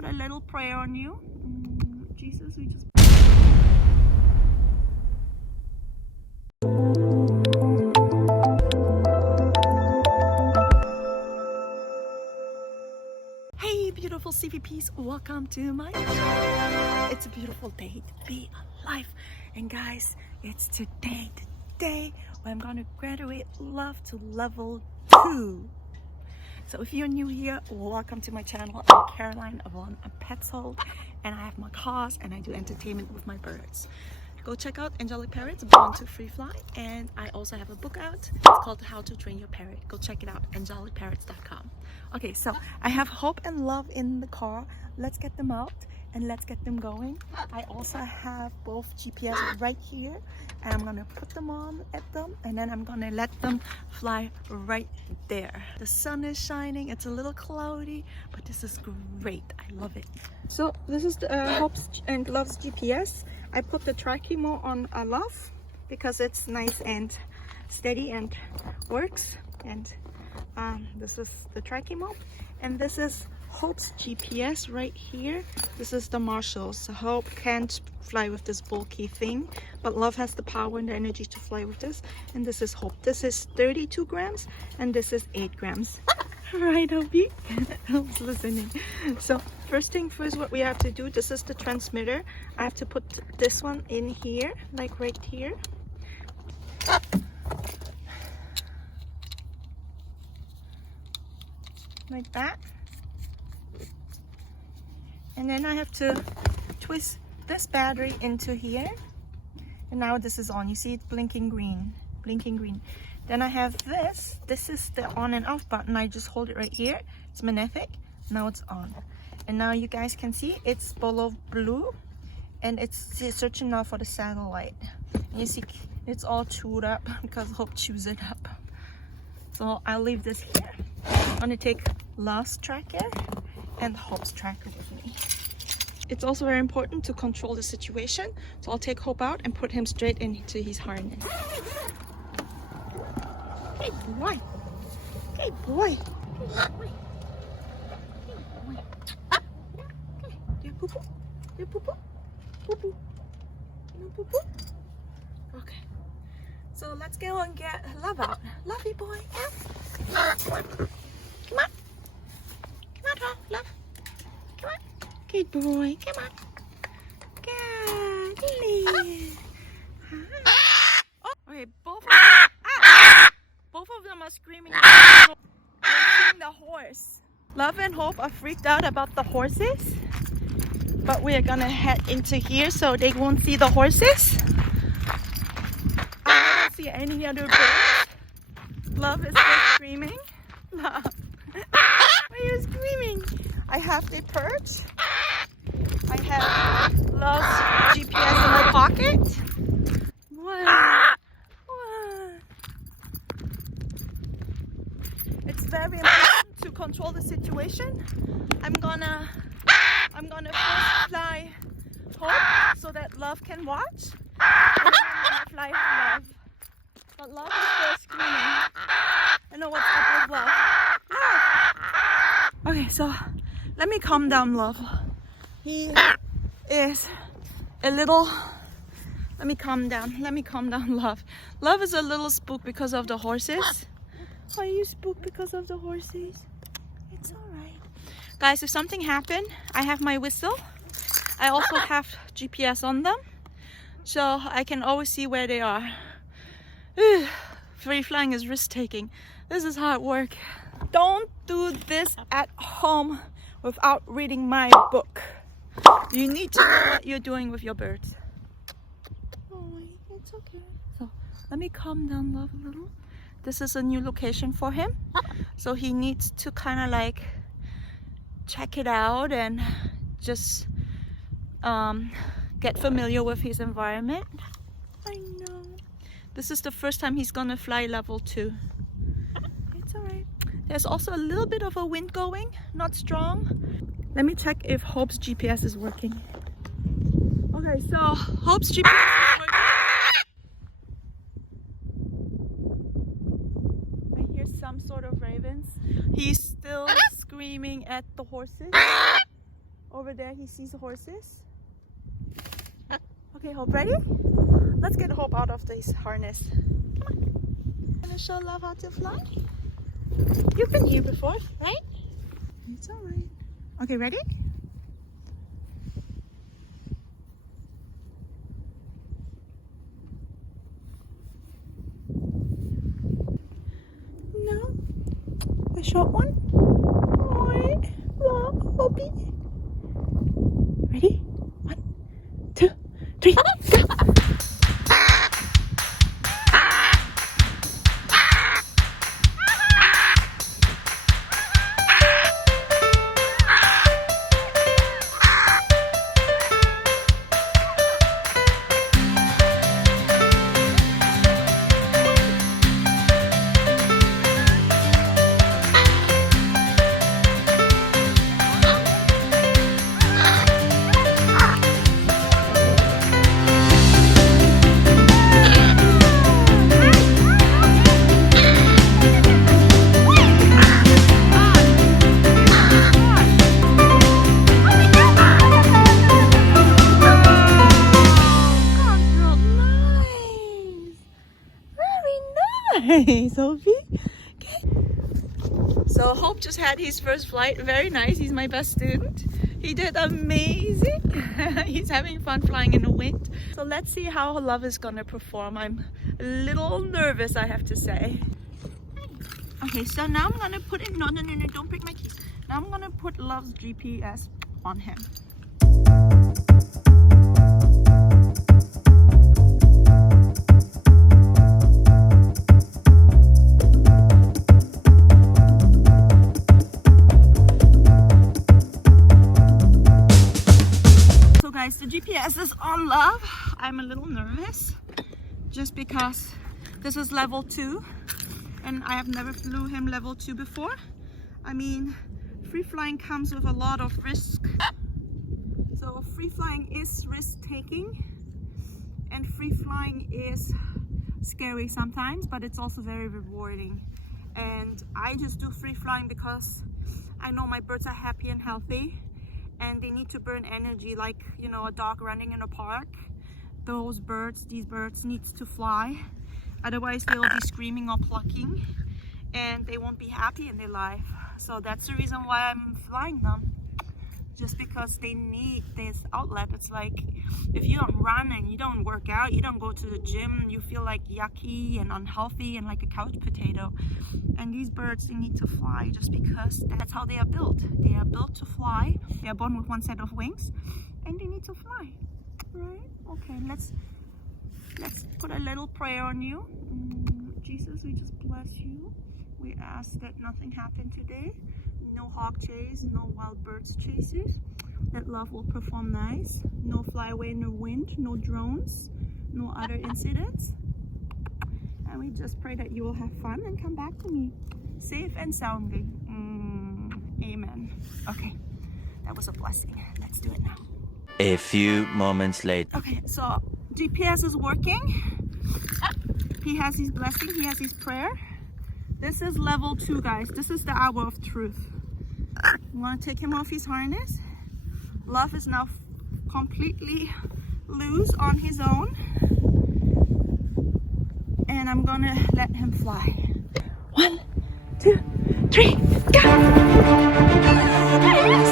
put a little prayer on you. Jesus, we just... Hey beautiful CVPs, welcome to my channel. It's a beautiful day to be alive. And guys, it's today where I'm gonna graduate love to level 2. So if you're new here, welcome to my channel. I'm Carolin, I'm Petzholdt, and I have macaws and I do entertainment with my birds. Go check out Angelic Parrots, Born to Free Fly, and I also have a book out. It's called How to Train Your Parrot. Go check it out, angelicparrots.com. Okay, so I have Hope and Love in the car. Let's get them out and let's get them going. I also have both GPS right here, and I'm gonna put them on at them, and then I'm gonna let them fly right there. The sun is shining, it's a little cloudy, but this is great. I love it. So this is the Hope's and Love's GPS. I put the tracking mode on Love because it's nice and steady and works. And this is the tracking mode, and this is Hope's GPS right here. This is the Marshall. So Hope can't fly with this bulky thing, but Love has the power and the energy to fly with this. And this is Hope. This is 32 grams and this is 8 grams. Right, Hopey? Hope's listening. So first thing first, what we have to do, this is the transmitter. I have to put this one in here, like right here. Like that. And then I have to twist this battery into here, and now this is on. You see it blinking green, blinking green. Then I have this is the on and off button. I just hold it right here. It's magnetic. Now it's on, and now you guys can see it's below blue, and it's searching now for the satellite. And you see it's all chewed up because Hope chews it up. So I'll leave this here. I'm gonna take Love's tracker and Hope's tracker with me. It's also very important to control the situation, so I'll take Hope out and put him straight into his harness. Hey boy! Hey boy! Hey boy! Hey boy! Okay. Do you poo-poo? Do you poo-poo? Poo-poo? No poo-poo? Okay. So let's go and get Love out. Lovey boy! Come on! Come on, Love. Come on. Good boy. Come on. Good. Oh, okay, both of them are screaming. They're the horse. Love and Hope are freaked out about the horses, but we're gonna head into here so they won't see the horses. I don't see any other birds. Love is still screaming. Love. Why are you screaming? I have the perch. I have Love's GPS in my pocket. What? What? It's very important to control the situation. I'm gonna first fly Hope so that Love can watch. And then I'm gonna fly Love. But Love is still screaming. I know what's up with Love. Okay, so let me calm down Love. He is a little... Let me calm down Love. Love is a little spooked because of the horses. Are you spooked because of the horses? It's alright. Guys, if something happened, I have my whistle. I also have GPS on them, so I can always see where they are. Free flying is risk-taking. This is hard work. Don't do this at home without reading my book. You need to know what you're doing with your birds. Oh, it's okay. So let me calm down Love a little. This is a new location for him, so he needs to kind of like check it out and just get familiar with his environment. I know. This is the first time he's gonna fly level 2. It's alright. There's also a little bit of a wind going, not strong. Let me check if Hope's GPS is working. Okay, so Hope's GPS is working. I hear some sort of ravens. He's still screaming at the horses. Over there he sees the horses. Okay, Hope, ready? Let's get Hope out of this harness. Come on. Gonna show Love how to fly? You've been here before, right? It's alright. Okay, ready? No. A short one? Alright. Hoppy. Ready? 1, 2, 3, go! Sophie. Okay. So Hope just had his first flight. Very nice. He's my best student. He did amazing. He's having fun flying in the wind. So let's see how Love is gonna perform. I'm a little nervous, I have to say. Okay, so now I'm gonna put it. No, don't break my keys. Now I'm gonna put Love's GPS on him. The GPS is on Love. I'm a little nervous just because this is level 2 and I have never flew him level 2 before. I mean, free flying comes with a lot of risk. So free flying is risk taking and free flying is scary sometimes, but it's also very rewarding. And I just do free flying because I know my birds are happy and healthy. And they need to burn energy like, you know, a dog running in a park. These birds need to fly. Otherwise they'll be screaming or plucking and they won't be happy in their life. So that's the reason why I'm flying them. Just because they need this outlet. It's like if you don't run and you don't work out, you don't go to the gym, you feel like yucky and unhealthy and like a couch potato. And these birds, they need to fly just because that's how they are built. They are built to fly. They are born with one set of wings and they need to fly. Right? Okay, let's put a little prayer on you. Jesus, we just bless you. We ask that nothing happened today. No hawk chase, no wild birds chases. That Love will perform nice. No fly away in the wind, no drones, no other incidents. And we just pray that you will have fun and come back to me safe and soundly. Amen. Okay, that was a blessing. Let's do it now. A few moments later. Okay, so GPS is working. He has his blessing, he has his prayer. This is level 2, guys. This is the hour of truth. I'm gonna take him off his harness. Love is now completely loose on his own. And I'm gonna let him fly. 1, 2, 3, go! There he is.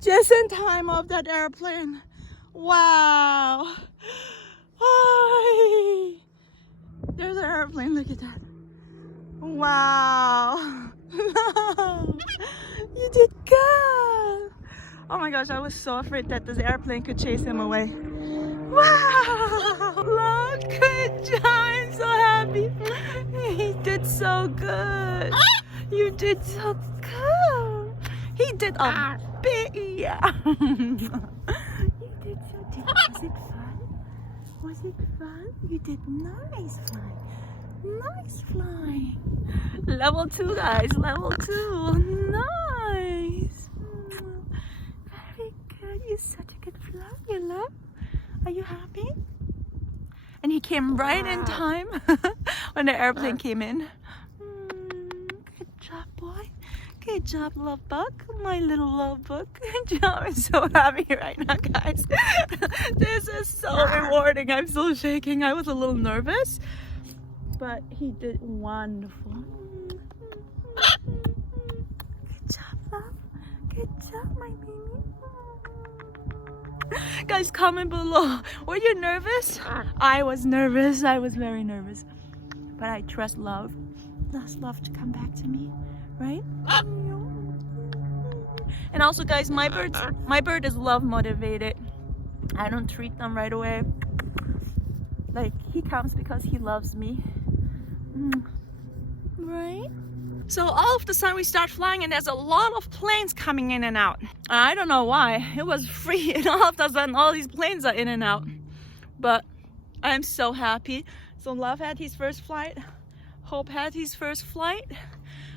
Just in time of that airplane. Wow. Oh, airplane. Look at that. Wow. You did good. Oh my gosh, I was so afraid that this airplane could chase him away. Wow. Look, good job. I'm so happy. He did so good. You did so good. He did a bit, yeah. You did so good. Was it fun? Was it fun? You did nice flying. Nice flying. Level 2, guys. Level 2. Nice. Very good. You're such a good flyer, love. Are you happy? And he came right in time when the airplane came in. Good job, boy. Good job, love bug. My little love bug. Good job. I'm so happy right now, guys. This is so rewarding. I'm so shaking. I was a little nervous, but he did wonderful. Good job, love. Good job, my baby. Guys, comment below. Were you nervous? I was nervous. I was very nervous. But I trust love. Trust love to come back to me, right? And also, guys, my bird is love motivated. I don't treat them right away. Like, he comes because he loves me. Right? So all of the sudden we start flying and there's a lot of planes coming in and out. I don't know why. It was free and all of a sudden all these planes are in and out. But I'm so happy. So Love had his first flight. Hope had his first flight.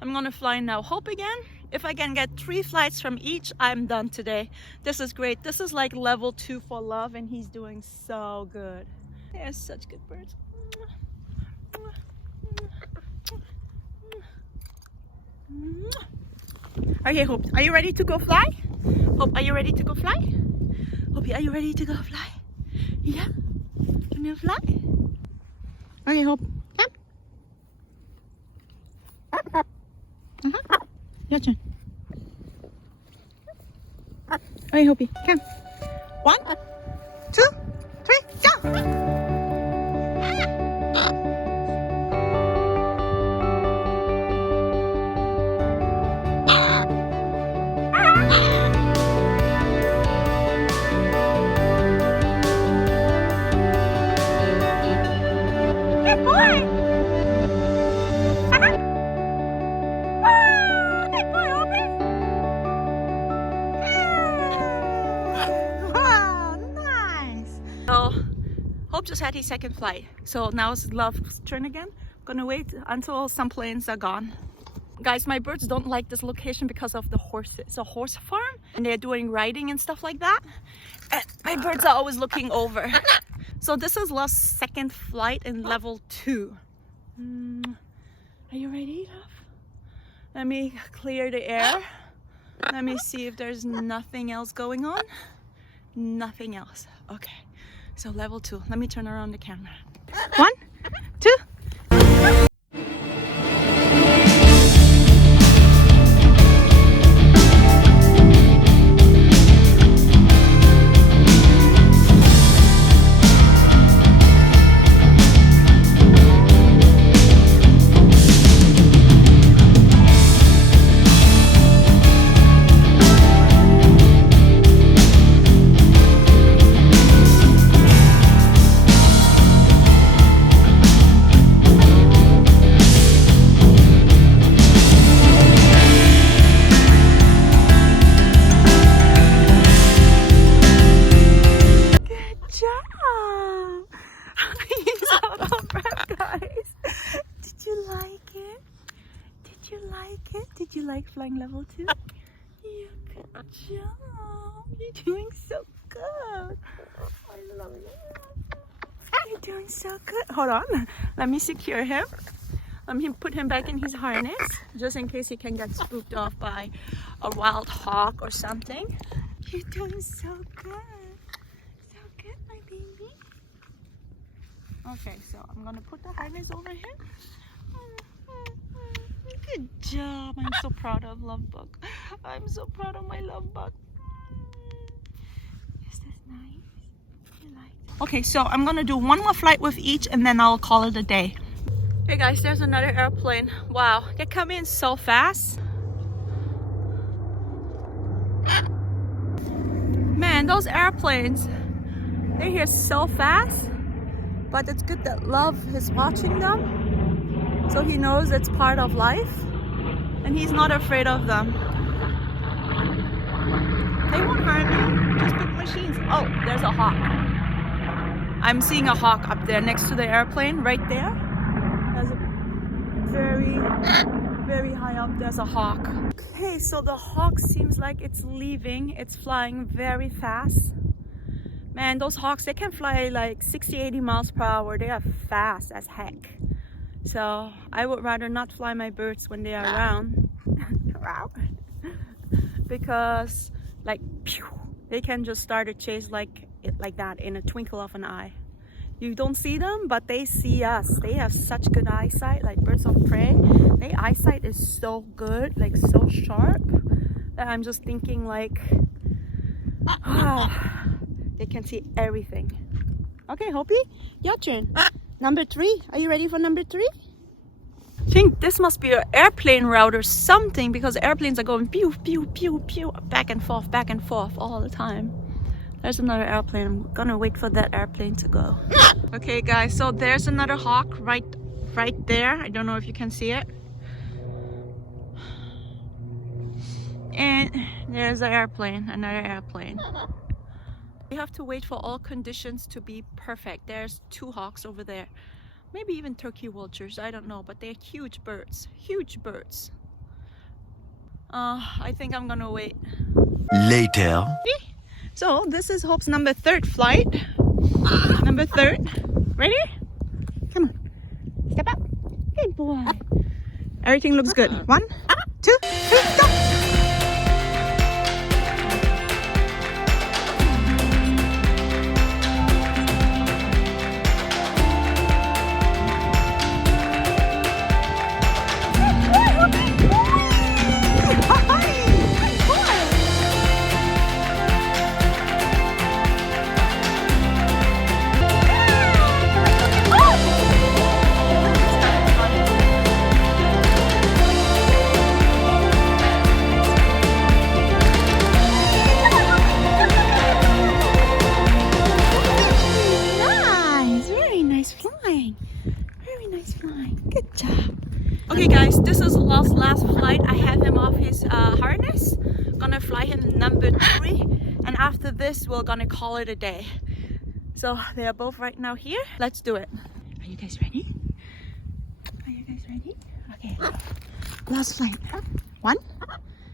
I'm gonna fly now Hope again. If I can get 3 flights from each, I'm done today. This is great. This is like level 2 for Love and he's doing so good. They're such good birds. Okay, Hope, are you ready to go fly? Hope, are you ready to go fly? Hope, are you ready to go fly? Yeah? Can you fly? Okay, Hope, come. Your turn. Okay, Hope, come. 1, 2, 3, go! Hope just had his second flight. So now it's Love's turn again. Gonna wait until some planes are gone. Guys, my birds don't like this location because of the horses. It's a horse farm and they're doing riding and stuff like that. And my birds are always looking over. So this is Love's second flight in level 2. Are you ready, Love? Let me clear the air. Let me see if there's nothing else going on. Nothing else. Okay. So level 2. Let me turn around the camera. 1, 2. Did you like flying level 2? Yeah, good job. You're doing so good. I love you. You're doing so good. Hold on. Let me secure him. Let me put him back in his harness just in case he can get spooked off by a wild hawk or something. You're doing so good. So good, my baby. Okay, so I'm gonna put the harness over him. Good job. I'm so proud of Love Bug. I'm so proud of my Love Bug. Is this nice? You like it? Okay, so I'm gonna do one more flight with each and then I'll call it a day. Hey guys, there's another airplane. Wow, they come in so fast. Man, those airplanes, they're here so fast. But it's good that love is watching them. So he knows it's part of life. And he's not afraid of them. They won't harm you, just big machines. Oh, there's a hawk. I'm seeing a hawk up there next to the airplane, right there. There's a very high up, there's a hawk. Okay, so the hawk seems like it's leaving. It's flying very fast. Man, those hawks, they can fly like 60-80 miles per hour. They are fast as heck. So I would rather not fly my birds when they are around. Because like pew, they can just start a chase like that in a twinkle of an eye. You don't see them, but they see us. They have such good eyesight, like birds of prey. Their eyesight is so good, like so sharp, that I'm just thinking like, they can see everything. Okay, Hopi, your turn. Number 3. Are you ready for number 3? I think this must be an airplane route or something, because airplanes are going pew, pew, pew, pew, back and forth all the time. There's another airplane. I'm gonna wait for that airplane to go. Okay guys, so there's another hawk right there. I don't know if you can see it. And there's an airplane, another airplane. We have to wait for all conditions to be perfect. There's 2 hawks over there. Maybe even turkey vultures, I don't know, but they're huge birds. Huge birds. I think I'm gonna wait. Later. So this is Hope's number 3rd flight. Number 3rd. Ready? Come on. Step up. Good boy. Everything looks good. 1, 2, 3, go! Okay guys, this is Law's last flight. I have him off his harness. Gonna fly him number 3, and after this we're gonna call it a day. So they are both right now here. Let's do it. Are you guys ready? Are you guys ready? Okay. Last flight. 1,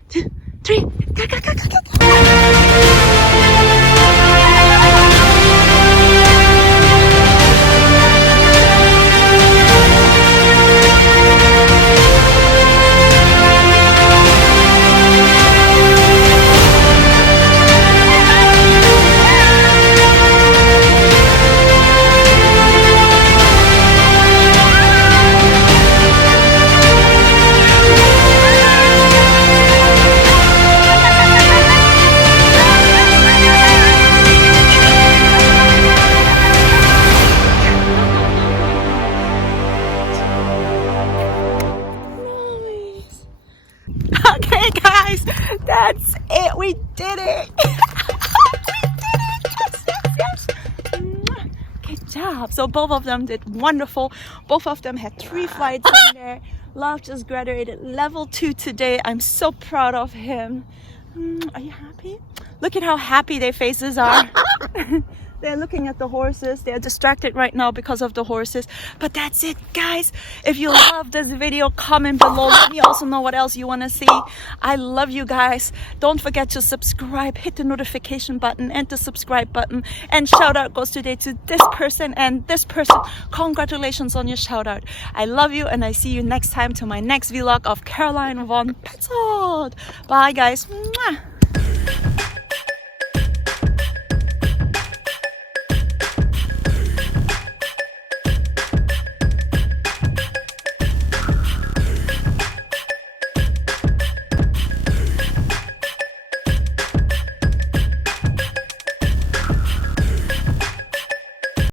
2, 3. Go, go, go, go, go, go. Okay guys, that's it. We did it. We did it. Yes, yes, yes. Good job. So both of them did wonderful. Both of them had 3 flights in there. Love just graduated level 2 today. I'm so proud of him. Are you happy? Look at how happy their faces are. They're looking at the horses. They're distracted right now because of the horses. But that's it, guys. If you love this video, comment below. Let me also know what else you want to see. I love you guys. Don't forget to subscribe. Hit the notification button and the subscribe button. And shout out goes today to this person and this person. Congratulations on your shout out. I love you, and I see you next time to my next vlog of Carolin von Petzholdt. Bye, guys. Mwah.